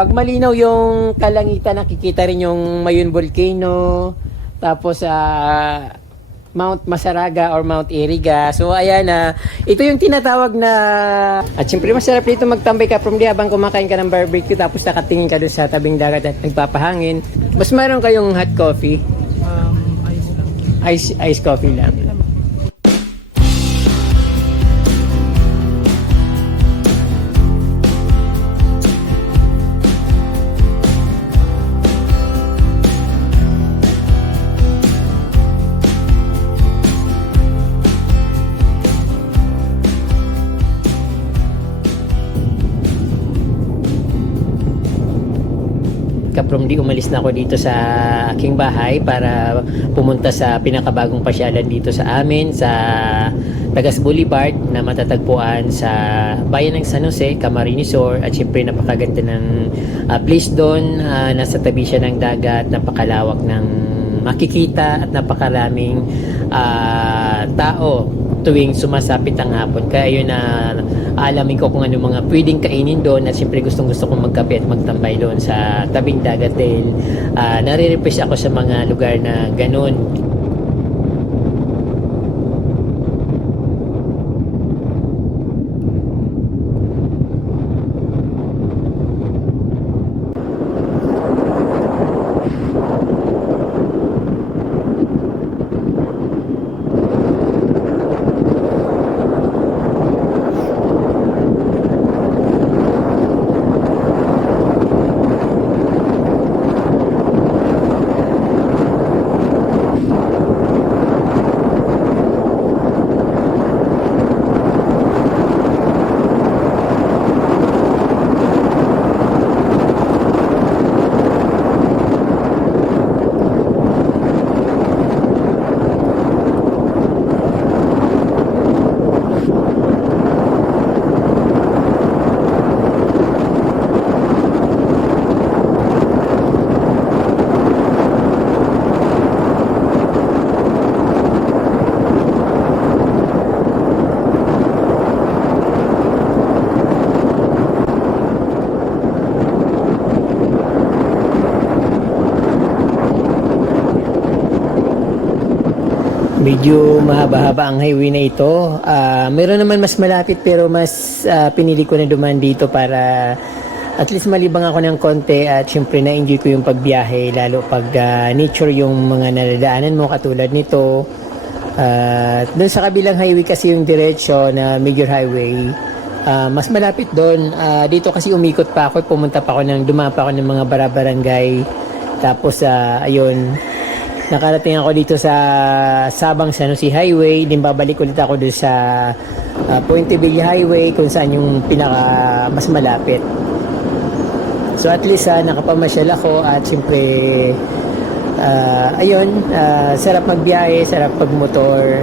pag malinaw yung kalangitan, nakikita rin yung Mayon Volcano, tapos sa Mount Masaraga or Mount Iriga. So ayan na, ito yung tinatawag na at syempre masarap dito magtambay ka from di habang kumakain ka ng barbecue tapos nakatingin ka doon sa tabing dagat at nagpapahangin. Mas mayroon kayong hot coffee, Um, ayos lang. ice ice coffee lang. Kaprom di umalis na ako dito sa aking bahay para pumunta sa pinakabagong pasyalan dito sa amin sa Tagas Boulevard na matatagpuan sa bayan ng San Jose, Camarines Sur at syempre napakaganda ng ah, place doon Ah, nasa tabi siya ng dagat napakalawak ng makikita at napakaraming ah, tao tuwing sumasapit ang hapon. Kaya yun na alamin ko kung ano mga pwedeng kainin doon at siyempre gustong gusto kong magkape at magtambay doon sa tabing dagat dahil uh, nare-refresh ako sa mga lugar na ganun. Medyo mahaba-haba ang highway na ito. Ah, meron naman mas malapit pero mas ah, pinili ko na duman dito para at least malibang ako ng konti at syempre na-enjoy ko yung pagbiyahe lalo pag ah, nature yung mga nadadaanan mo katulad nito. At doon sa kabilang highway kasi yung diretsyo na major highway, ah, mas malapit doon. Ah, dito kasi umikot pa ako, pumunta pa ako ng dumapa pa ako ng mga barabarangay. Tapos ah, ayun, nakarating ako dito sa Sabang San Jose Highway, din babalik ulit ako doon sa uh, Puente Villa Highway kung saan yung pinaka mas malapit. So at least uh, nakapamasyal ako at siyempre ah, ayun, ah, sarap magbiyahe, sarap pagmotor.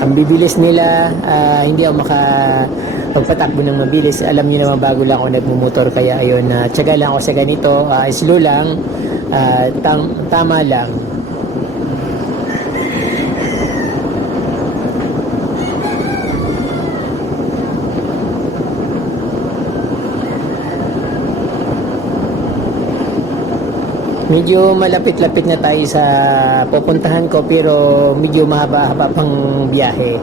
Ang bibilis nila, ah, hindi ako maka pagpatakbo ng mabilis. Alam niyo naman bago lang ako nagmumotor kaya ayun, na tiyaga lang ako sa ganito, ah, slow lang, ah, tam- tama lang. Medyo malapit-lapit na tayo sa pupuntahan ko pero medyo mahaba-haba pang biyahe.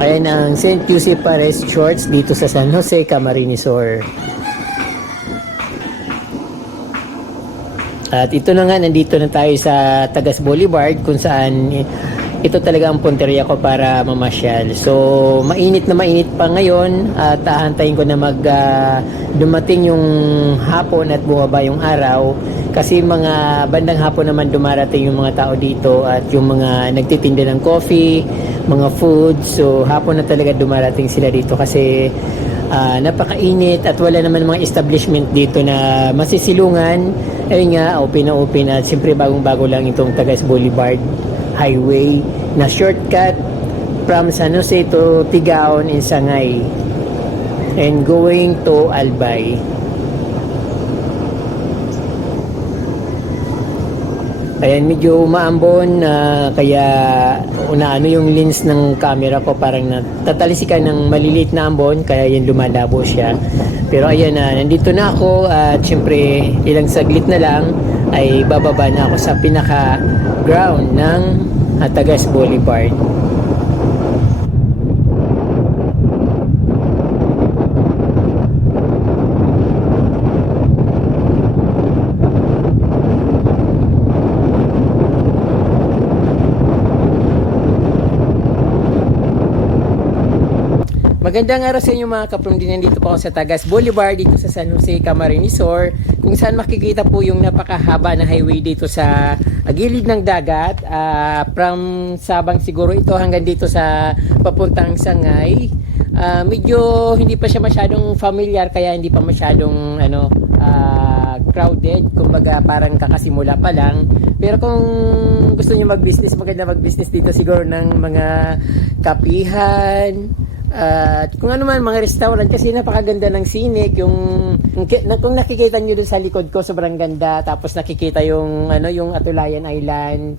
Ayan ang St. Joseph Pares Shorts dito sa San Jose, Camarines At ito na nga, nandito na tayo sa Tagas Boulevard kung saan eh, ito talaga ang punteriya ko para mamasyal. So, mainit na mainit pa ngayon at aantayin ko na mag ah, dumating yung hapon at bumaba yung araw kasi mga bandang hapon naman dumarating yung mga tao dito at yung mga nagtitinda ng coffee, mga food. So, hapon na talaga dumarating sila dito kasi ah, napakainit at wala naman mga establishment dito na masisilungan. Ayun nga, open na open at siyempre bagong-bago lang itong Tagas Boulevard Highway na shortcut from San Jose to Tigaon in Sangay and going to Albay. Ayan, medyo maambon na kaya unaano yung lens ng camera ko parang natatalisikan ng maliliit na ambon kaya yun lumalabo siya. Pero ayan na, nandito na ako at syempre ilang saglit na lang ay bababa na ako sa pinaka ground ng Atagas Boulevard. Magandang araw sa inyo mga kaprom din nandito po ako sa Tagas Boulevard dito sa San Jose Camarines Sur kung saan makikita po yung napakahaba na highway dito sa ah, gilid ng dagat. Ah, from Sabang siguro ito hanggang dito sa papuntang Sangay. Ah, medyo hindi pa siya masyadong familiar kaya hindi pa masyadong ano ah, crowded. Kumbaga parang kakasimula pa lang. Pero kung gusto niyo mag-business maganda mag-business dito siguro ng mga kapihan at kung ano man mga restaurant kasi napakaganda ng scenic yung kung nakikita niyo dun sa likod ko sobrang ganda tapos nakikita yung ano yung Atulayan Island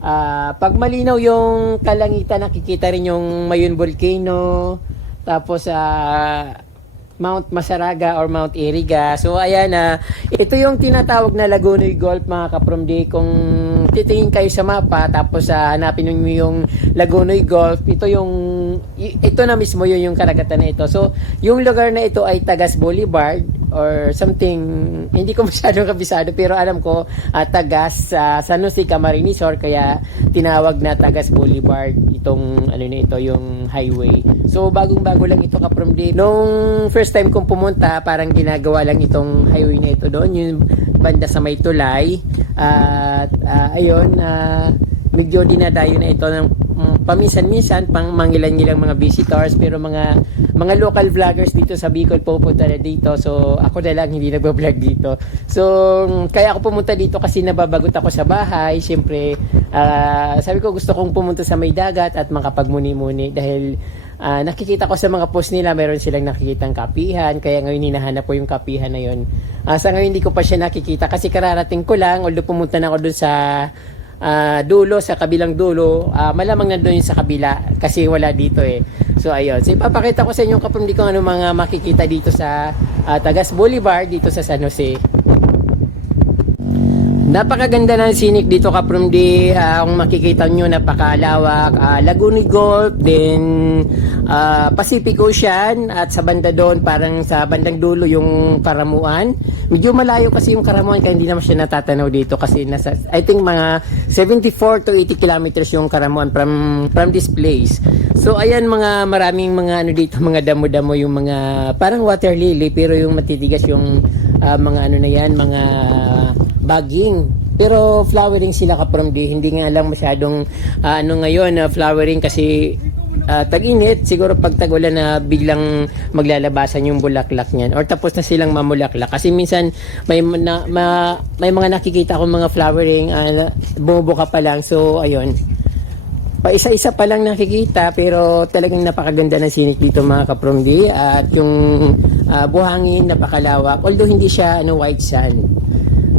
Ah, pag malinaw yung kalangitan nakikita rin yung Mayun Volcano tapos sa Mount Masaraga or Mount Iriga. So ayan na, ito yung tinatawag na Lagunoy Golf mga kapromdi. Kung titingin kayo sa mapa tapos sa hanapin niyo yung Lagunoy Golf, ito yung ito na mismo yun yung karagatan na ito. So yung lugar na ito ay Tagas Boulevard or something hindi ko masyadong kabisado pero alam ko ah, Tagas sa San Jose Camarines Sur kaya tinawag na Tagas Boulevard itong ano na ito yung highway. So bagong bago lang ito kapromdi. Nung first time kong pumunta parang ginagawa lang itong highway na ito doon yung banda sa may tulay at ah, ayun ah, medyo dinadayo na ito ng paminsan-minsan pang mangilan-ngilang mga visitors pero mga mga local vloggers dito sa Bicol pupunta na dito. So ako na lang hindi nagbablog dito. So kaya ako pumunta dito kasi nababagot ako sa bahay. Syempre ah, sabi ko gusto kong pumunta sa may dagat at makapagmuni-muni dahil ah, nakikita ko sa mga post nila meron silang nakikitang kapihan. Kaya ngayon hinahanap ko yung kapihan na yun. Ah, sa ngayon hindi ko pa siya nakikita kasi kararating ko lang although pumunta na ako dun sa ah, dulo sa kabilang dulo ah, malamang nandun yun sa kabila kasi wala dito eh. So ayun. So ipapakita ko sa inyo kapag di ko ano mga makikita dito sa ah, Tagas Boulevard dito sa San Jose Napakaganda ng scenic dito Kaprumdi. Uh, kung makikita nyo, napakalawak. Uh, Laguni Golf, then ah, Pacific Ocean, at sa banda doon, parang sa bandang dulo yung Karamuan. Medyo malayo kasi yung Karamuan, kaya hindi naman siya natatanaw dito kasi nasa, I think mga 74 to 80 kilometers yung Karamuan from, from this place. So ayan mga maraming mga ano dito, mga damo-damo yung mga parang water lily, pero yung matitigas yung ah, mga ano na yan, mga baging. Pero flowering sila ka from di, hindi nga lang masyadong ah, ano ngayon na flowering kasi ah, tag-init, siguro pag tag-ulan na biglang maglalabasan yung bulaklak niyan or tapos na silang mamulaklak. Kasi minsan may na, ma- may mga nakikita akong mga flowering uh, bumubuka pa lang. So ayun. Pa isa-isa pa lang nakikita pero talagang napakaganda ng sinik dito mga kapromdi at yung ah, buhangin napakalawak. Although hindi siya ano white sand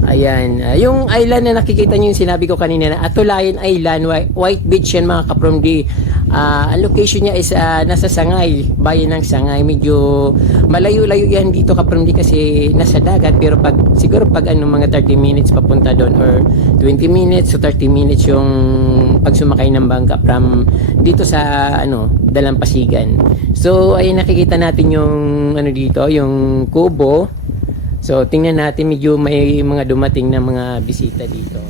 Ayan. Ah, yung island na nakikita nyo yung sinabi ko kanina na Atulayan Island, Whi- White Beach yan mga kapromdi. Ah, ang location niya is ah, nasa Sangay, bayan ng Sangay. Medyo malayo-layo yan dito kapromdi kasi nasa dagat. Pero pag, siguro pag ano, mga 30 minutes papunta doon or 20 minutes to 30 minutes yung pag sumakay ng bangka from dito sa ano, Dalampasigan. So, ayun nakikita natin yung ano dito, yung kubo. So, tingnan natin medyo may mga dumating na mga bisita dito.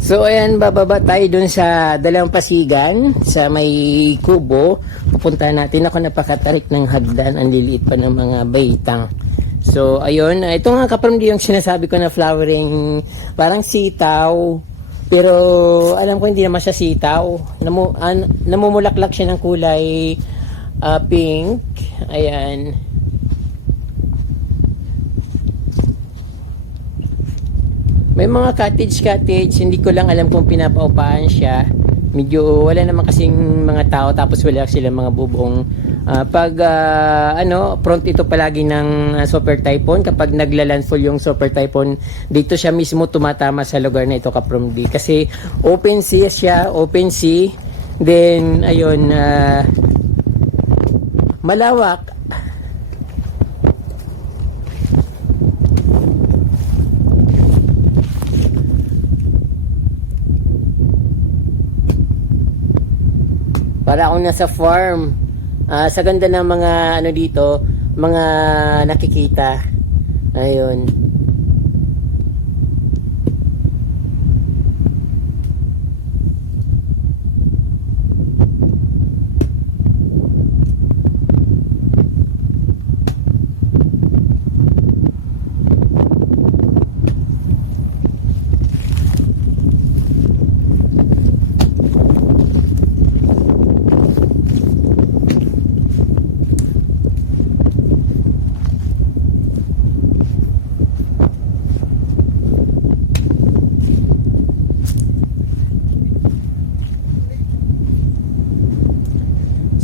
So, ayan, bababa tayo dun sa Dalampasigan, sa may kubo. Pupunta natin ako napakatarik ng hagdan. Ang liliit pa ng mga baitang. So, ayun. Ito nga kapamdi yung sinasabi ko na flowering, parang sitaw. Pero, alam ko hindi naman siya sitaw. Namu, an, namumulaklak siya ng kulay ah, pink. Ayan. May mga cottage-cottage, hindi ko lang alam kung pinapaupahan siya. Medyo wala naman kasing mga tao tapos wala silang mga bubong Ah, pag ah, ano, front ito palagi ng ah, Super Typhoon kapag nagla-landfall yung Super Typhoon, dito siya mismo tumatama sa lugar na ito Kaprom D kasi open sea siya, open sea. Then ayun ah, malawak. Para akong nasa farm. Ah, sa ganda ng mga ano dito, mga nakikita. Ayun.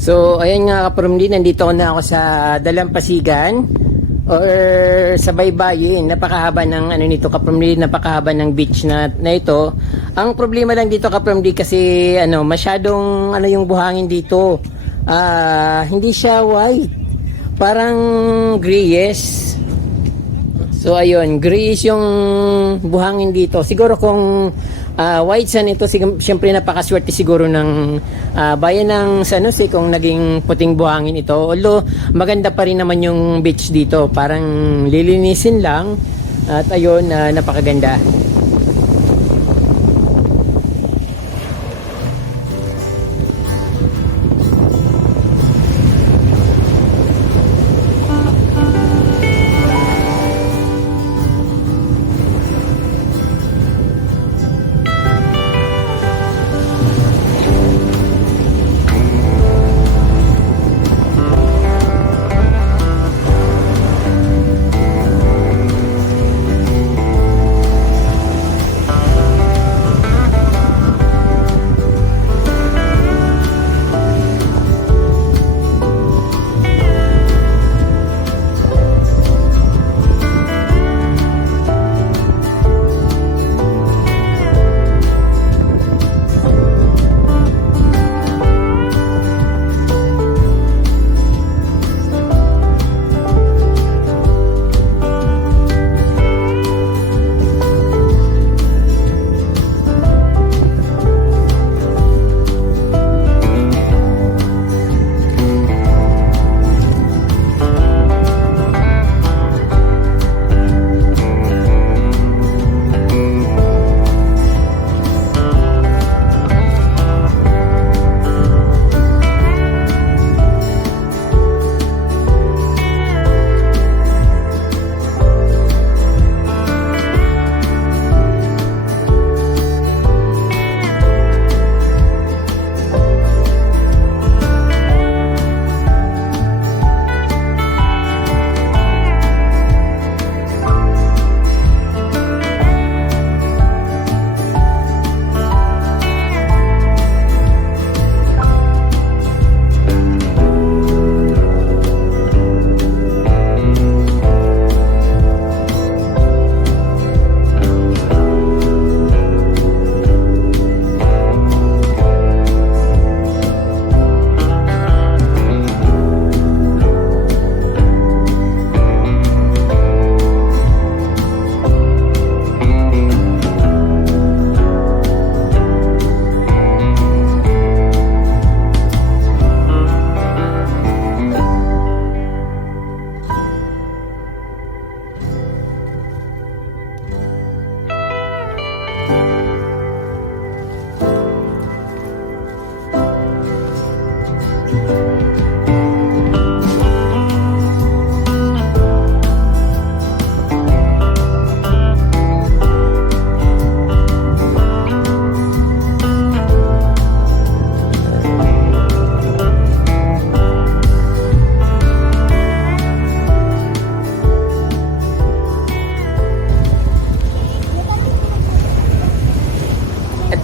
So, ayan nga kapromdi, nandito na ako sa Dalampasigan or sa Baybayin. Napakahaba ng ano nito kapromdi, napakahaba ng beach na, na ito. Ang problema lang dito kapromdi kasi ano, masyadong ano yung buhangin dito. Ah, hindi siya white. Parang grayish. So ayun, grayish yung buhangin dito. Siguro kung ah, white sand ito, siyempre napakaswerte siguro ng ah, bayan ng San Jose kung naging puting buhangin ito. Although maganda pa rin naman yung beach dito. Parang lilinisin lang. At ayun, ah, napakaganda.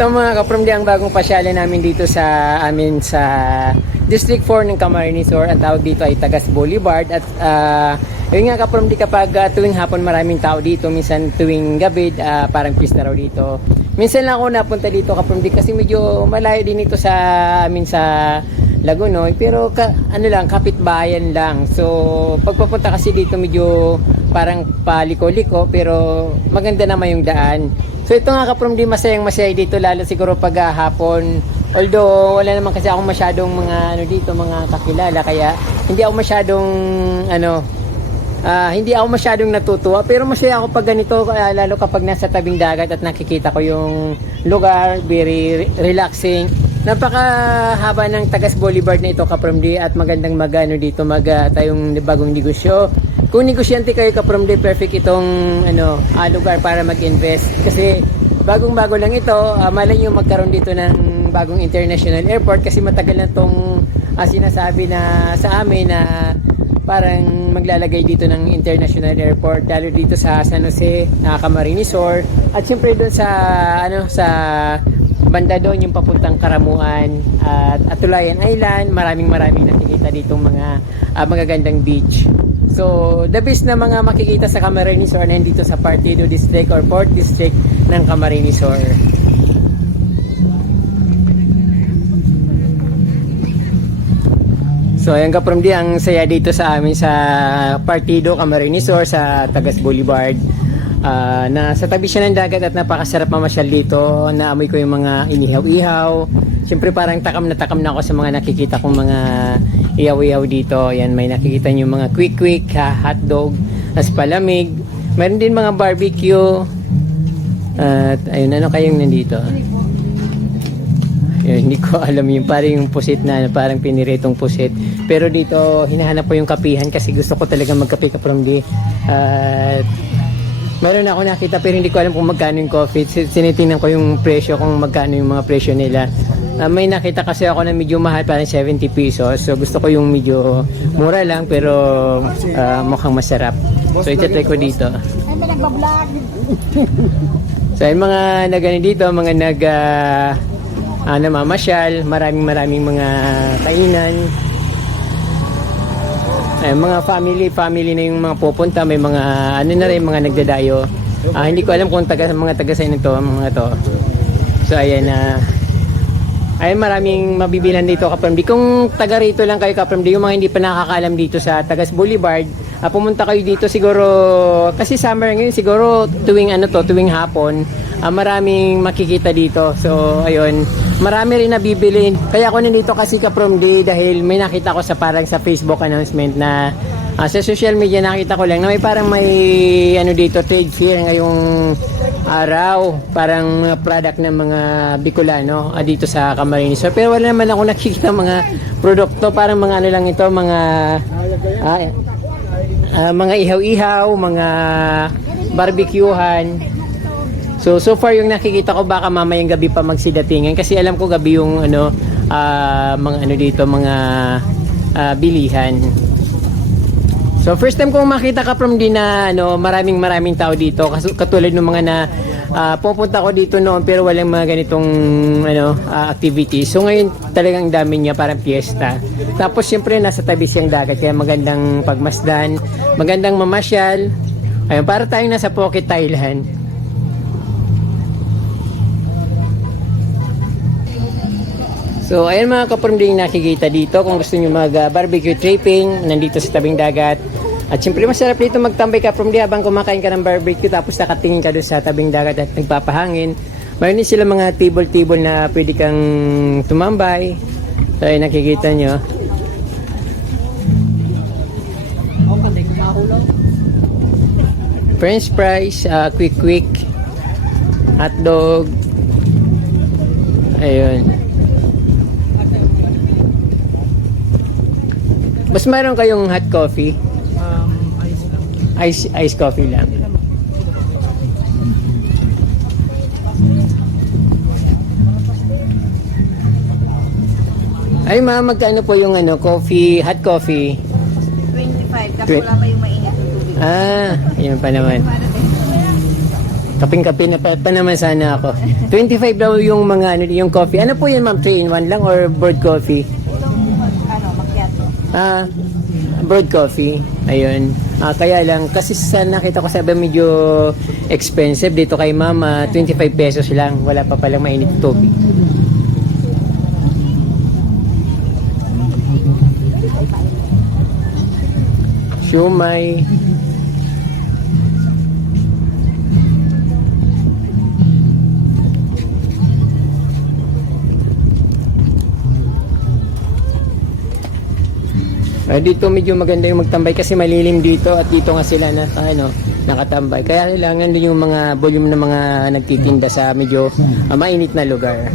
Ito mga kaprom ang bagong pasyalan namin dito sa amin sa District 4 ng Camarines Sur. Ang tawag dito ay Tagas Boulevard. At ah, yun nga kaprom kapag ah, tuwing hapon maraming tao dito. Minsan tuwing gabi ah, parang pista raw dito. Minsan lang ako napunta dito kaprom kasi medyo malayo din ito sa amin sa Lagunoy. Pero ka, ano lang, kapitbayan lang. So pagpapunta kasi dito medyo parang paliko-liko pero maganda naman yung daan. So ito nga kaprom di masayang masaya dito lalo siguro pag ah, hapon. Although wala naman kasi akong masyadong mga ano dito mga kakilala. Kaya hindi ako masyadong ano ah, hindi ako masyadong natutuwa. Pero masaya ako pag ganito ah, lalo kapag nasa tabing dagat at nakikita ko yung lugar very re- relaxing napakahaba ng Tagas Boulevard na ito kaprom di at magandang magano dito mag ah, tayong bagong negosyo. Kung negosyante kayo kaprom di perfect itong ano ah, lugar para mag-invest. Kasi bagong bago lang ito uh, malay nyo magkaroon dito ng bagong international airport kasi matagal na itong ah, sinasabi na sa amin na parang maglalagay dito ng international airport. Lalo dito sa San Jose na Camarines Sur. At siyempre doon sa ano sa banda doon yung papuntang Karamuan at Atulayan Island maraming maraming nakikita dito mga ah, magagandang beach So, the best na mga makikita sa Camarines Sur nandito sa Partido District or 4th District ng Camarines Sur. So, ayan ka from di, ang saya dito sa amin sa Partido Camarines Sur sa Tagas Boulevard. Ah, na sa tabi siya ng dagat at napakasarap mamasyal dito. Naamoy ko yung mga inihaw-ihaw. Siyempre parang takam na takam na ako sa mga nakikita kong mga ihaw-ihaw dito. Yan, may nakikita nyo mga quick-quick, ha, hotdog, as palamig. Meron din mga barbecue. At ayun, ano kayong nandito? Yun, hindi ko alam yung parang yung pusit na parang piniritong pusit. Pero dito, hinahanap ko yung kapihan kasi gusto ko talaga magkape ka from di. At meron ako nakita pero hindi ko alam kung magkano yung coffee. Sin- Sinitingnan ko yung presyo kung magkano yung mga presyo nila. Ah, may nakita kasi ako na medyo mahal, parang 70 pesos. So gusto ko yung medyo mura lang pero ah, mukhang masarap. So itatry ko dito. Ay, may nagbablog. So yung mga nagano dito, mga nag uh, uh, namamasyal, maraming maraming mga kainan. Ay, mga family, family na yung mga pupunta, may mga ano na rin, mga nagdadayo. Ah, hindi ko alam kung taga, mga taga sa to, mga to. So ayan na ay maraming mabibilan dito Kapamdi. Kung taga rito lang kayo Kapamdi, yung mga hindi pa nakakaalam dito sa Tagas Boulevard, ah, pumunta kayo dito siguro kasi summer ngayon siguro tuwing ano to, tuwing hapon, ah, maraming makikita dito. So ayun, marami rin nabibili. Kaya ako nandito kasi Kapamdi dahil may nakita ko sa parang sa Facebook announcement na ah, sa social media nakita ko lang na may parang may ano dito trade fair ngayong araw parang mga product ng mga Bicolano ah, dito sa Camarines Sur. Pero wala naman ako nakikita mga produkto parang mga ano lang ito mga ah, ah, mga ihaw-ihaw mga barbecuehan So so far yung nakikita ko baka mamayang gabi pa magsidatingan kasi alam ko gabi yung ano ah, mga ano dito mga ah, bilihan. So first time kong makita ka from din na ano, maraming maraming tao dito Kas- katulad ng mga na ah, pupunta ko dito noon pero walang mga ganitong ano ah, activities. So ngayon talagang dami niya parang fiesta. Tapos siyempre nasa tabi siyang dagat kaya magandang pagmasdan, magandang mamasyal. Ayun, para tayong nasa Phuket, Thailand. So, ayan mga kaprumding nakikita dito. Kung gusto nyo mag-barbecue tripping, nandito sa tabing dagat. At syempre masarap dito magtambay ka from habang kumakain ka ng barbecue tapos nakatingin ka doon sa tabing dagat at nagpapahangin. Mayroon din sila mga table-table na pwede kang tumambay. So, ayan nakikita nyo. French fries, ah, quick quick, hotdog. Ayun. Mas mayroon kayong hot coffee? Um, ayos lang. Ice, ice coffee lang. Ay ma'am, magkano po yung ano, coffee, hot coffee? 25, kasi Twe- wala pa yung mainit na tubig. Ah, yun pa naman. Kaping-kape na pa, pa naman sana ako. 25 daw yung mga ano, yung coffee. Ano po yun ma'am? 3 in 1 lang or bird coffee? Ah, bird coffee. Ayun. Ah, kaya lang, kasi sa nakita ko sa iba medyo expensive. Dito kay mama, 25 pesos lang. Wala pa palang mainit tubig. Siumay. Ah, dito medyo maganda yung magtambay kasi malilim dito at dito nga sila na ano, nakatambay. Kaya kailangan din yung mga volume ng mga nagtitinda sa medyo ah, mainit na lugar.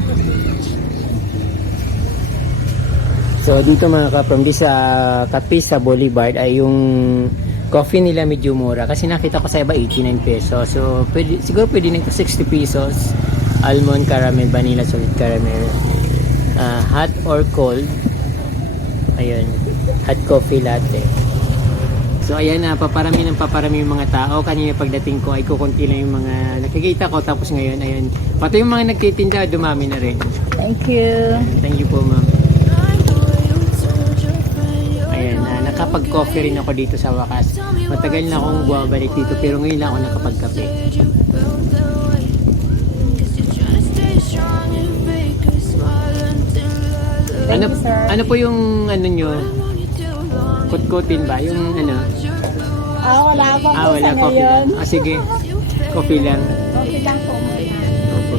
So dito mga kaprom, di sa Kapisa Boulevard ay yung coffee nila medyo mura kasi nakita ko sa iba 89 pesos. So pwede, siguro pwede nito 60 pesos. Almond caramel, vanilla solid caramel. Ah, hot or cold. Ayun, hot coffee latte. So ayan na, paparami ng paparami yung mga tao. Kanina pagdating ko ay kukunti lang yung mga nakikita ko. Tapos ngayon, ayun, pati yung mga nagtitinda, dumami na rin. Thank you. Thank you po ma'am. Ayan, na nakapag-coffee rin ako dito sa wakas. Matagal na akong bumabalik dito pero ngayon lang ako nakapag-kape. Ano, ano po yung ano nyo? Kutkutin ba? Yung ano? Ah, wala akong Ah, wala pusa coffee ngayon. lang. Ah, sige. Coffee lang. Okay lang po. Opo.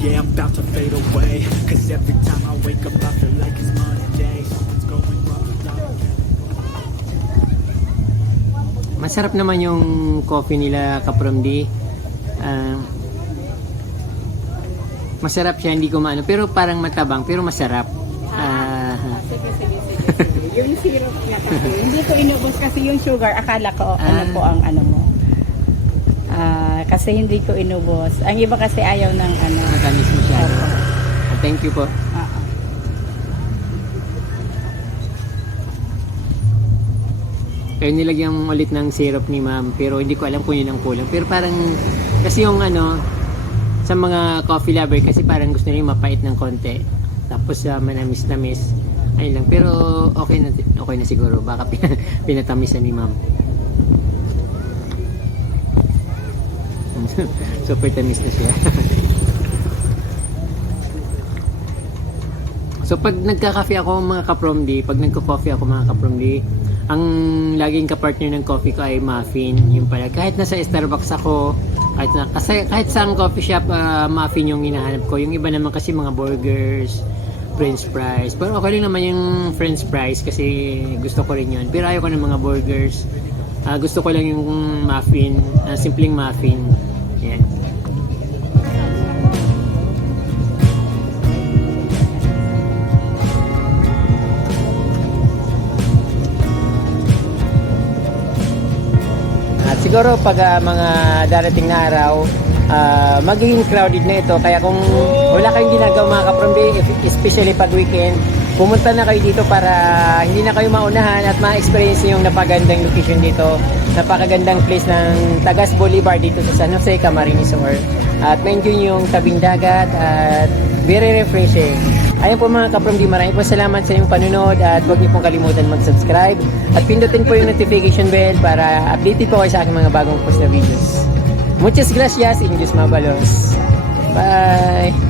Yeah, I'm about to fade away. Cause every time I wake up, I feel like it's Monday. Something's going wrong. Masarap naman yung coffee nila Kaprom D. Ah, masarap siya, hindi ko maano. Pero parang matabang, pero masarap. Ah, Sige, sige, sige, sige. yung syrup niya kasi, hindi ko inubos kasi yung sugar, akala ko ano Ah. po ang ano mo. Ah, kasi hindi ko inubos. Ang iba kasi ayaw ng ano. matamis masyado. Opo. Ah, thank you po. Ah, ah. Kaya nilagyan ulit ng syrup ni ma'am, pero hindi ko alam kung yun ang kulang. Pero parang, kasi yung ano, sa mga coffee lover, kasi parang gusto nila mapait ng konti. Tapos sa manamis-namis. Ayun lang. Pero okay na, okay na siguro. Baka pin- pinatamisan ni ma'am. Super tamis na siya. So pag nagka-coffee ako mga ka-promdi, pag nagko-coffee ako mga ka-promdi, ang laging ka-partner ng coffee ko ay muffin. Yung pala, kahit nasa Starbucks ako, kahit, na, kasi, kahit sa coffee shop, ah, muffin yung hinahanap ko. Yung iba naman kasi mga burgers, french fries. Pero okay lang naman yung french fries kasi gusto ko rin yun. Pero ayoko ng mga burgers. Ah, gusto ko lang yung muffin, ah, simpleng muffin. Yan. Siguro pag ah, mga darating na araw, ah, magiging crowded na ito. Kaya kung wala kayong ginagawa mga kaprombe, especially pag weekend, pumunta na kayo dito para hindi na kayo maunahan at ma-experience yung napagandang location dito. Napakagandang place ng Tagas Boulevard dito sa San Jose, Camarines Sur. At ma-enjoy yung tabing dagat at very refreshing. Ayun po mga kapromdi, maraming po salamat sa inyong panunod at huwag niyo pong kalimutan mag-subscribe at pindutin po yung notification bell para updated po kayo sa aking mga bagong post na videos. Muchas gracias, Injus Mabalos. Bye!